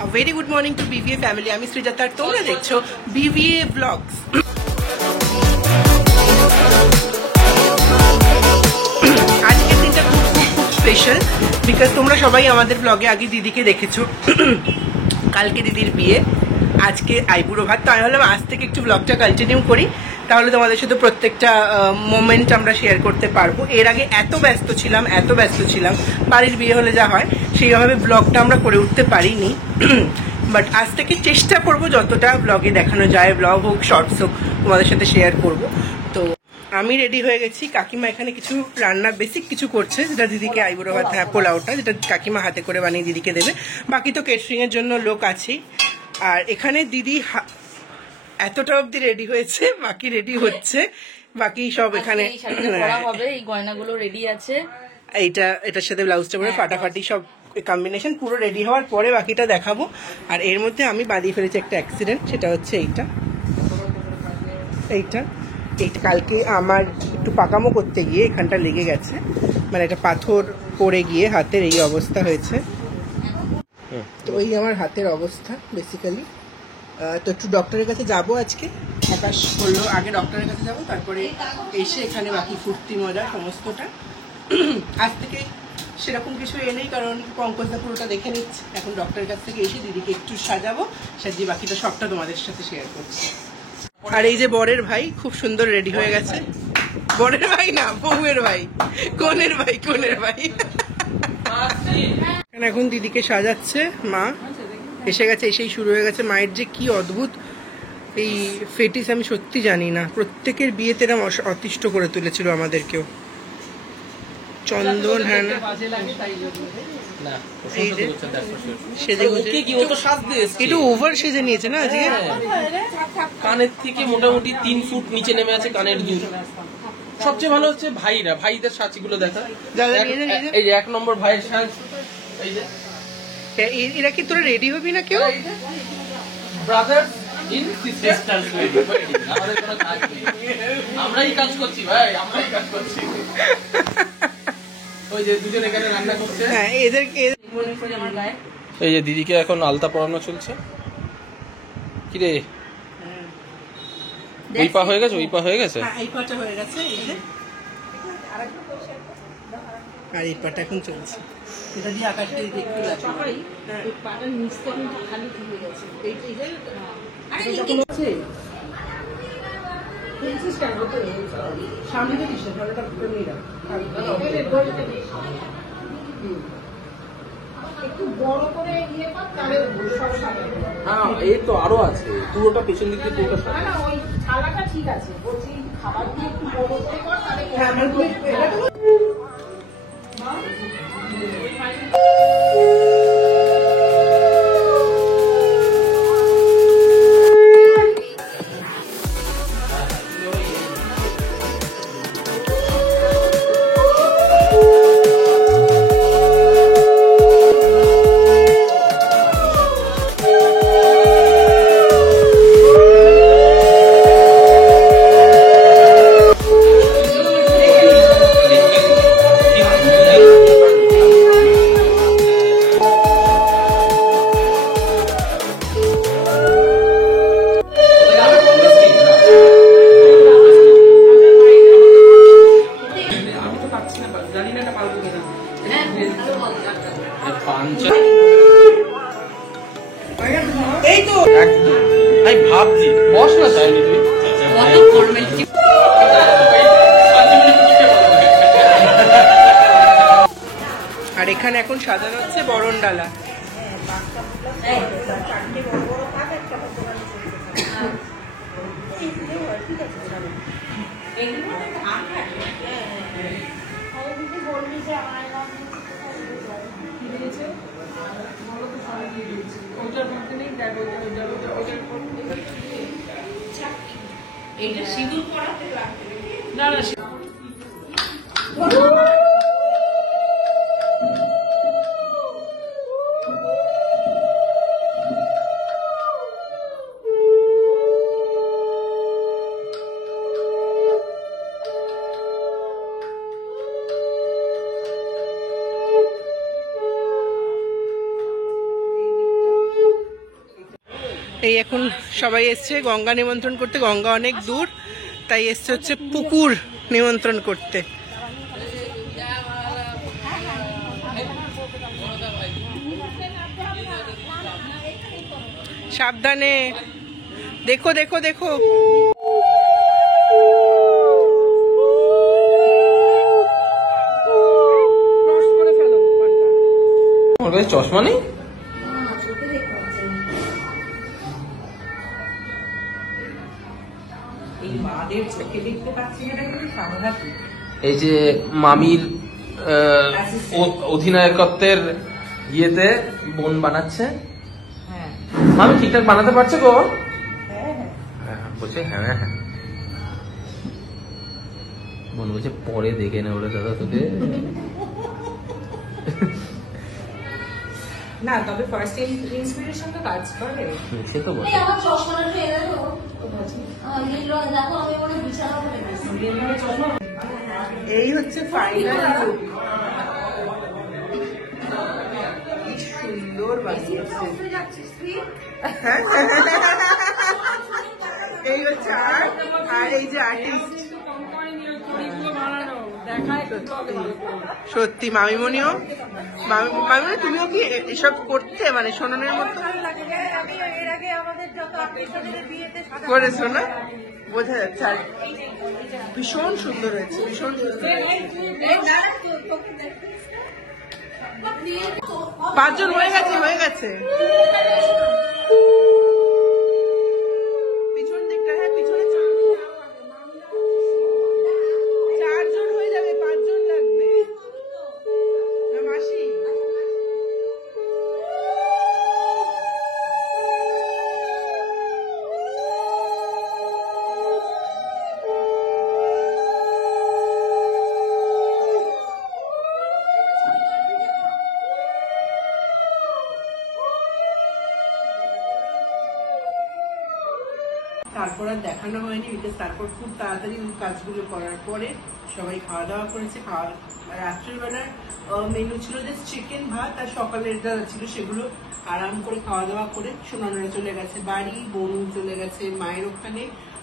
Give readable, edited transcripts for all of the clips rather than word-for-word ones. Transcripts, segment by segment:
A very good morning to BVA family. আমি শ্রীজাতা, তোমরা দেখছো BVA vlogs. আজকের দিনটা খুব স্পেশাল বিকজ তোমরা সবাই আমাদের ব্লগে আগে দিদিকে দেখেছো। কালকে দিদির বিয়ে, আজকে আইবুড়ো ভাত। তো আমি ভাবলাম আজ থেকে একটু ব্লগটা কন্টিনিউ করি, তাহলে তোমাদের সাথে প্রত্যেকটা মোমেন্ট আমরা শেয়ার করতে পারবো। এর আগে এত ব্যস্ত ছিলাম বাড়ির বিয়ে হলে যা হয় সেইভাবে ব্লগটা আমরা করে উঠতে পারিনি। বাট আজ থেকে চেষ্টা করব যতটা ব্লগে দেখানো যায়, ব্লগ হোক শর্টস হোক, তোমাদের সাথে শেয়ার করব। তো আমি রেডি হয়ে গেছি। কাকিমা এখানে কিছু রান্না বেসিক কিছু করছে, যেটা দিদিকে আইবুড়ো ভাত, পোলাওটা যেটা কাকিমা হাতে করে বানিয়ে দিদিকে দেবে। বাকি তো কেটারিং এর জন্য লোক আছেই। আর এখানে দিদি এতটা অবধি রেডি হয়েছে, বাকি রেডি হচ্ছে, বাকি সব এখানে এই গয়নাগুলো রেডি আছে। এটার সাথে ব্লাউজটা পরে ফাটাফাটি সব কম্বিনেশন পুরো রেডি হওয়ার পরে বাকিটা দেখাবো। আর এর মধ্যে আমি বাঁধিয়ে ফেলেছি একটা অ্যাক্সিডেন্ট, সেটা হচ্ছে এইটা কালকে আমার একটু পাকামো করতে গিয়ে এখানটা লেগে গেছে, মানে একটা পাথর পড়ে গিয়ে হাতের এই অবস্থা হয়েছে। তো এই আমার হাতের অবস্থা বেসিক্যালি। তো একটু ডক্টরের কাছে যাব আজকে। আকাশ বললো আগে ডক্টরের কাছে যাব, তারপরে এসে এখানে বাকি ফুর্তি মজা সমস্তটা। আজ থেকে সেরকম কিছু নেই, কারণ পঙ্কজদা পুরোটা দেখে নিচ্ছে। এখন ডক্টরের কাছ থেকে এসে দিদিকে একটু সাজাবো, সাজিয়ে বাকিটা সবটা তোমাদের সাথে শেয়ার করছি। আর এই যে বরের ভাই খুব সুন্দর রেডি হয়ে গেছে। বরের ভাই না, বউয়ের ভাই, কনের ভাই। এখন দিদিকে সাজাচ্ছে মা। এসে গেছে, এসেই শুরু হয়ে গেছে। মায়ের যে কি অদ্ভুত এই ফেটিস আমি সত্যি জানি না। প্রত্যেকের বিয়েতে এরকম অতিষ্ঠ করে তুলেছিল আমাদেরকেও। চন্দন, হ্যাঁ না একটু ওভার সেজে নিয়েছে না আজকে। কানের থেকে মোটামুটি 3 ফুট নিচে নেমে আছে কানের দুল। সবচেয়ে ভালো হচ্ছে ভাইদের সাজগুলো দেখা। এই যে 1 নম্বর ভাইয়ের সাজ। এই যে এরা কি তোরা রেডি হবি না কেউ? Brothers in sisters wedding. আমাদের কোনো কাজ নেই, আমরাই কাজ করছি ভাই, আমরাই কাজ করছি। ওই যে দুজন এখানে রান্না করছে। হ্যাঁ, এই যে দিদিকে এখন আলতা পরানো চলছে। কি রে, ওই পা হয়ে গেছে? এই পাটা হয়ে গেছে, এই যে আর এই পাটা এখন চলছে। এটা দিয়ে আকাশটা দেখতে লাগছে। ওই পাটার নিচটা কিন্তু খালি হয়ে গেছে। সামনে দেখিস না, ঝাড়াটা নিয়ে রাখ। একটু বড় করে ইয়ে কর, তাহলে সব সাজাবো। হ্যাঁ, এই তো আরো আছে, পুরোটা পেছন দিক দিয়ে পুরোটা না, ওই থালাটা ঠিক আছে, বলছি খাবার দিয়ে একটু বড় করে কর, তাহলে হ্যাঁ মানে এটা তো ভাবছি বস না চাইনি তুই। আর এখানে এখন সাজানো হচ্ছে বরণ ডালা। এইটা সিঁদুর পরাতে লাগবে না। এই এখন সবাই এসছে গঙ্গা নিমন্ত্রণ করতে, গঙ্গা অনেক দূর, তাই এসছে হচ্ছে পুকুর নিমন্ত্রণ করতে। সাবধানে, দেখো দেখো দেখো। চশমা নেই? এই যে মামির অধিনায়কত্বের ইয়েতে বোন বানাচ্ছে। মামি ঠিকঠাক বানাতে পারছে গো? বলছে হ্যাঁ হ্যাঁ। বোন বলছে পরে দেখে নেবো দাদা তোকে। না, তবে ফার্স্ট ইন্সপিরেশন তো কাজ করে। সে তো বলে। আমার চশমাটা একটু এনে দাও। দেখো আমি মনে বিছানা করে গেছি। এই হচ্ছে ফাইনাল লুক। কি সুন্দর বানিয়েছে। এই হচ্ছে আর্ট, আর এই যে আর্টিস্ট। সত্যি মামিমণিও, মামিমণি তুমিও কি এসব করতে, মানে সোননের মতো করেছো না? বোঝা যাচ্ছে। আর ভীষণ সুন্দর হয়েছে, ভীষণ সুন্দর। 5 জন হয়ে গেছে, হয়ে গেছে। পিছন দিকটা, হ্যাঁ পিছনে 4 জন হয়ে যাবে, 5 জন লাগবে না মাসি? তারপর আর দেখানো হয়নি, বিকজ তারপর খুব তাড়াতাড়ি কাজগুলো করার পরে সবাই খাওয়া দাওয়া করেছে। রাত্রের বেলার মেনু ছিল যে চিকেন ভাত, আর সকালের যা ছিল সেগুলো আরাম করে খাওয়া দাওয়া করে সোনারা চলে গেছে বাড়ি, বোন চলে গেছে মায়ের ওখানে,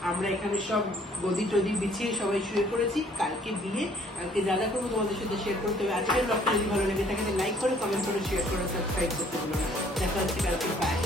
আমরা এখানে সব গদি টদি বিছিয়ে সবাই শুয়ে পড়েছি। কালকে বিয়ে, কালকে যা যা করবো তোমাদের সাথে শেয়ার করতে হবে। আজকের ব্লগটা যদি ভালো লেগে থাকে লাইক করে, কমেন্ট করে, শেয়ার করে, সাবস্ক্রাইব করতে ভুলো না। দেখা হচ্ছে কালকে, বাই।